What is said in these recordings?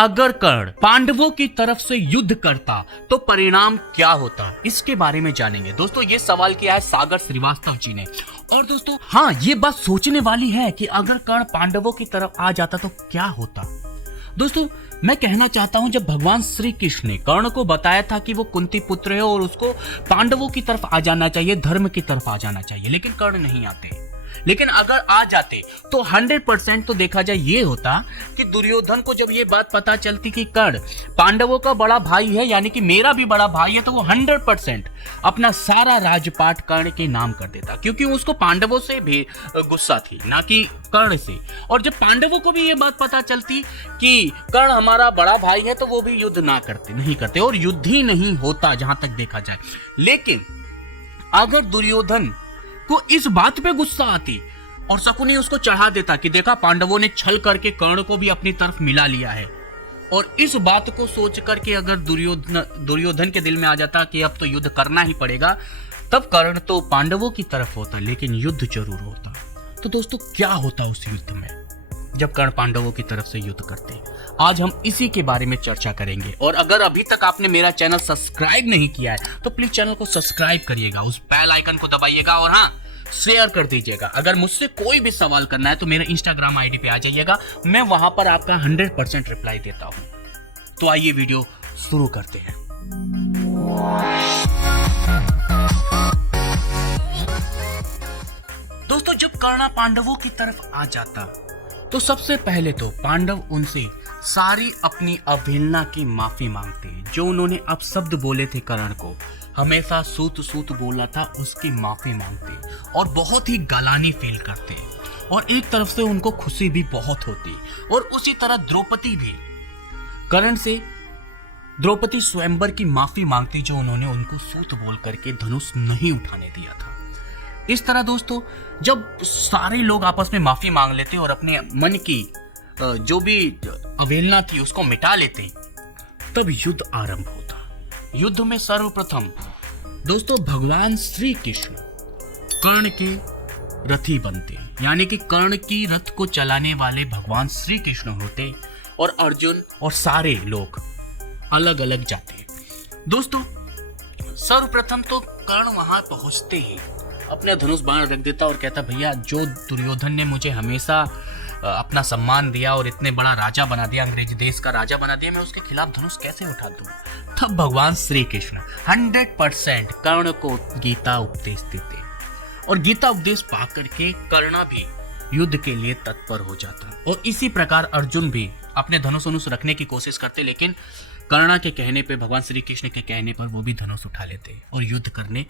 अगर कर्ण पांडवों की तरफ से युद्ध करता तो परिणाम क्या होता, इसके बारे में जानेंगे। दोस्तों ये सवाल किया है सागर श्रीवास्तव जी ने। और दोस्तों हाँ, ये बात सोचने वाली है कि अगर कर्ण पांडवों की तरफ आ जाता तो क्या होता। दोस्तों मैं कहना चाहता हूं, जब भगवान श्री कृष्ण ने कर्ण को बताया था कि वो कुंती पुत्र है और उसको पांडवों की तरफ आ जाना चाहिए, धर्म की तरफ आ जाना चाहिए, लेकिन कर्ण नहीं आते। लेकिन अगर आ जाते तो 100% तो देखा जाए ये होता कि दुर्योधन को जब ये बात पता चलती कि कर्ण पांडवों का बड़ा भाई है, यानी कि मेरा भी बड़ा भाई है, तो वो 100% अपना सारा राजपाट कर्ण के नाम कर देता, क्योंकि उसको पांडवों से भी गुस्सा थी, ना कि कर्ण से। और जब पांडवों को भी ये बात पता चलती कि कर्ण हमारा बड़ा भाई है, तो वो भी युद्ध नहीं करते और युद्ध ही नहीं होता जहां तक देखा जाए। लेकिन अगर दुर्योधन को इस बात पे गुस्सा आती और शकुनी उसको चढ़ा देता कि देखा पांडवों ने छल करके कर्ण को भी अपनी तरफ मिला लिया है, और इस बात को सोच करके अगर दुर्योधन के दिल में आ जाता कि अब तो युद्ध करना ही पड़ेगा, तब कर्ण तो पांडवों की तरफ होता, लेकिन युद्ध जरूर होता। तो दोस्तों क्या होता उस युद्ध में जब कर्ण पांडवों की तरफ से युद्ध करते, आज हम इसी के बारे में चर्चा करेंगे। और अगर अभी तक आपने मेरा चैनल सब्सक्राइब नहीं किया है तो प्लीज चैनल को सब्सक्राइब करिएगा, उस बेल आइकन को दबाइएगा और हाँ शेयर कर दीजिएगा। अगर मुझसे कोई भी सवाल करना है तो मेरा इंस्टाग्राम आईडी पे आ जाइएगा, मैं वहां पर आपका 100% रिप्लाई देता हूं। तो आइए वीडियो शुरू करते हैं। दोस्तों जब कर्ण पांडवों की तरफ आ जाता तो सबसे पहले तो पांडव उनसे सारी अपनी अवहेलना की माफी मांगते, जो उन्होंने अपशब्द बोले थे कर्ण को, हमेशा सूत सूत बोला था, उसकी माफी मांगते और बहुत ही गलानी फील करते। और एक तरफ से उनको खुशी भी बहुत होती। और उसी तरह द्रौपदी भी कर्ण से द्रौपदी स्वयंवर की माफी मांगती, जो उन्होंने उनको सूत बोल करके धनुष नहीं उठाने दिया था। इस तरह दोस्तों जब सारे लोग आपस में माफी मांग लेते और अपने मन की जो भी अवहेलना थी उसको मिटा लेते, तब युद्ध आरंभ होता। युद्ध में सर्वप्रथम दोस्तों भगवान श्री कृष्ण कर्ण के रथी बनते, यानी कि कर्ण की रथ को चलाने वाले भगवान श्री कृष्ण होते और अर्जुन और सारे लोग अलग अलग जाते। दोस्तों सर्वप्रथम तो कर्ण वहां पहुंचते ही अपने धनुष बाण रख देता और कहता, भैया जो दुर्योधन ने मुझे हमेशा अपना सम्मान दिया और इतने बड़ा राजा बना दिया, अंग्रेज देश का राजा बना दिया, मैं उसके खिलाफ धनुष कैसे उठा दूं। तब भगवान श्री कृष्ण 100% कर्ण को गीता उपदेश देते और गीता उपदेश पा करके कर्ण भी युद्ध के लिए तत्पर हो जाता। और इसी प्रकार अर्जुन भी अपने धनुष रखने की कोशिश करते, लेकिन कर्ण के कहने पे, भगवान श्री कृष्ण के कहने पर वो भी धनुष उठा लेते और युद्ध करने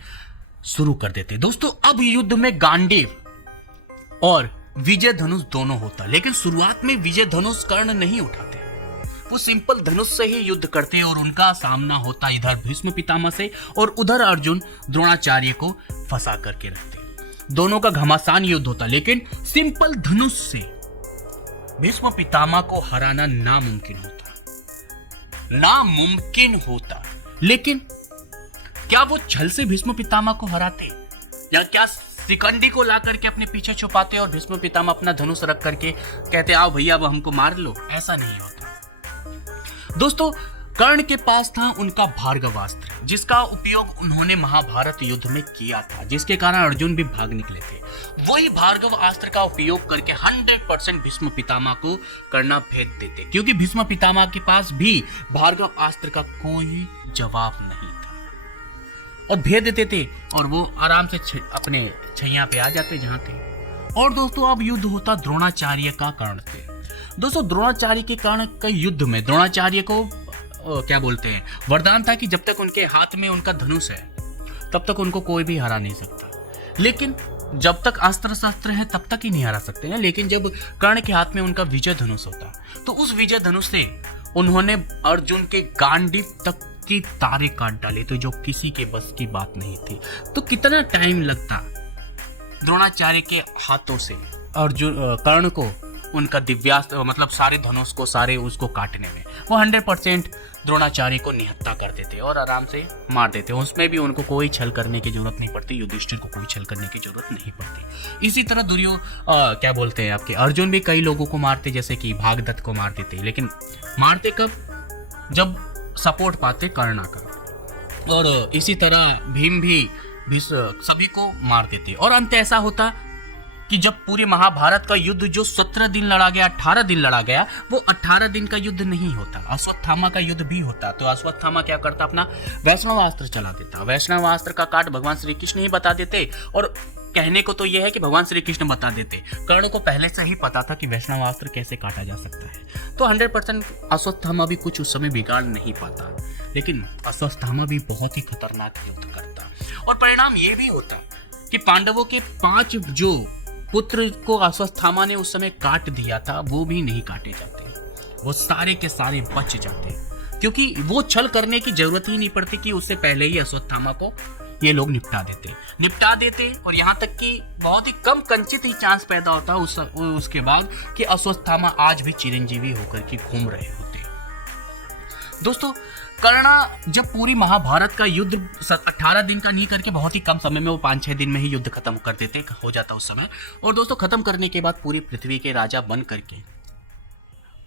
शुरू कर देते। दोस्तों अब युद्ध में गांडीव और विजय धनुष दोनों होता, लेकिन शुरुआत में विजय धनुष कर्ण नहीं उठाते, वो सिंपल धनुष से ही युद्ध करते और उनका सामना होता इधर भीष्म पितामह से और उधर अर्जुन द्रोणाचार्य को फंसा करके रखते। दोनों का घमासान युद्ध होता, लेकिन सिंपल धनुष से भीष्म पितामह को हराना नामुमकिन होता। लेकिन क्या वो छल से भीष्म पितामह को हराते, या क्या शिखंडी को ला करके अपने पीछे छुपाते और भीष्म पितामह अपना धनुष रख करके कहते आओ भैया अब हमको मार लो? ऐसा नहीं होता। दोस्तों कर्ण के पास था उनका भार्गवास्त्र, जिसका उपयोग उन्होंने महाभारत युद्ध में किया था, जिसके कारण अर्जुन भी भाग निकले थे। वही भार्गव अस्त्र का उपयोग करके 100% भीष्म पितामह को कर्ण भेद देते, क्योंकि भीष्म पितामह के पास भी भार्गव अस्त्र का कोई जवाब नहीं था और भेद देते थे और वो आराम से अपने छैया पे आ जाते जहां थे। और दोस्तों अब युद्ध होता द्रोणाचार्य का कर्ण से। दोस्तों द्रोणाचार्य के कर्ण के युद्ध में द्रोणाचार्य को क्या बोलते हैं, वरदान था कि जब तक उनके हाथ में उनका धनुष है तब तक उनको कोई भी हरा नहीं सकता। लेकिन जब तक अस्त्र शस्त्र है तब तक ही नहीं हरा सकते हैं। लेकिन जब कर्ण के हाथ में उनका विजय धनुष होता तो उस विजय धनुष से उन्होंने अर्जुन के गांडीव तक की तारे काट डाले, तो जो किसी के बस की बात नहीं थी। तो कितना टाइम लगता द्रोणाचार्य के हाथों से अर्जुन कर्ण को उनका दिव्यास्त्र मतलब सारे धनुष को सारे उसको काटने में। वो 100% द्रोणाचार्य को निहत्था कर देते और आराम से मार देते। उसमें भी उनको कोई छल करने की जरूरत नहीं पड़ती, युधिष्ठिर को कोई छल करने की जरूरत नहीं पड़ती। इसी तरह क्या बोलते हैं आपके अर्जुन भी कई लोगों को मारते, जैसे कि भागदत्त को मार देते, लेकिन मारते कब? जब सपोर्ट पाते कर्णा का। और इसी तरह भीम भी सभी को मार देते। और अंत ऐसा होता कि जब पूरे महाभारत का युद्ध जो 17 दिन लड़ा गया, 18 दिन लड़ा गया, वो 18 दिन का युद्ध नहीं होता, अश्वत्थामा का युद्ध भी होता। तो अश्वत्थामा क्या करता? अपना वैष्णवास्त्र चला देता। वैष्णवास्त्र का काट भगवान श्री कृष्ण ही बता देते। और कहने को तो यह है कि भगवान श्री कृष्ण बता देते, कर्ण को पहले से ही पता था कि वैष्णवास्त्र कैसे काटा जा सकता है। तो 100% अश्वत्थामा भी कुछ उस समय बिगाड़ नहीं पाता, लेकिन अश्वत्थामा भी बहुत ही खतरनाक युद्ध करता। और परिणाम ये भी होता कि पांडवों के 5 जो पुत्र को अश्वत्थामा ने उस समय काट दिया था, वो भी नहीं काटे जाते, वो सारे के सारे बच जाते, क्योंकि वो छल करने की जरूरत ही नहीं पड़ती कि उससे पहले ही अश्वत्थामा को ये लोग निपटा देते। और यहाँ तक कि बहुत ही कम कंचित ही चांस पैदा होता उसके बाद कि अश्वत्थामा आज भी चिरंजीवी होकर के घूम रहे होते। दोस्तों, कर्णा जब पूरी महाभारत का युद्ध 18 दिन का नहीं करके बहुत ही कम समय में, वो 5-6 दिन में ही युद्ध खत्म कर देते हो जाता उस समय। और दोस्तों, खत्म करने के बाद पूरी पृथ्वी के राजा बन करके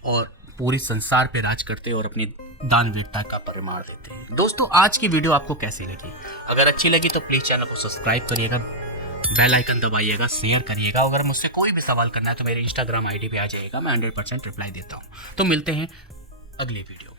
और पूरे संसार पे राज करते और अपनी दानवीरता का परिमाण देते हैं। दोस्तों, आज की वीडियो आपको कैसी लगी? अगर अच्छी लगी तो प्लीज चैनल को सब्सक्राइब करिएगा, बेल आइकन दबाइएगा, शेयर करिएगा। अगर मुझसे कोई भी सवाल करना है तो मेरे इंस्टाग्राम आईडी पे आ जाइएगा, मैं 100% रिप्लाई देता हूँ। तो मिलते हैं अगली वीडियो।